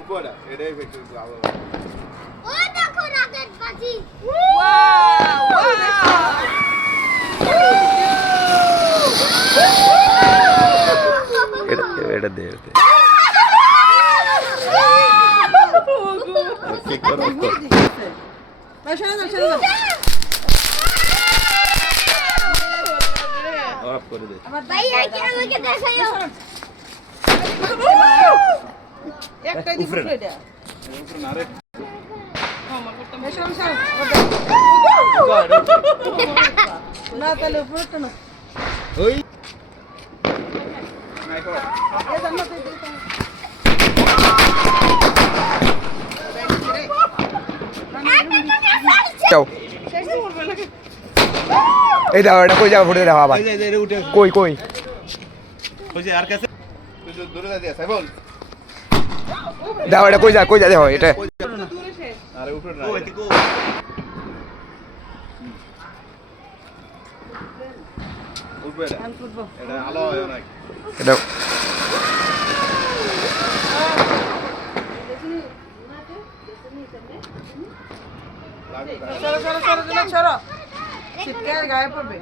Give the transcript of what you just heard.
উপরে এটাই একটু ভালো। ওই দেখো রকেট বাজি। এটা দে ঠিক করো অফ করে দে ভাইয়া কি আমাকে দেখাও। একটাই দিব এটা উপরে না রে না তাহলে উপরটা না ওই নাই কর এই জান্নাতে যাও এই দাও এটা কই যাও ফুটে দাও আবার এই যে এটা উঠে কই কই ওই যে আর কাছে তুই তো দূরে যা দিয়া সাইবল দাও এটা কই যা দেখো এটা আরে উপরে না ওই দিকে উঠবে এটা এটা আলো হয় অনেক এটা চলো চলো চলো চলো শীতকাল গায়ে পড়বে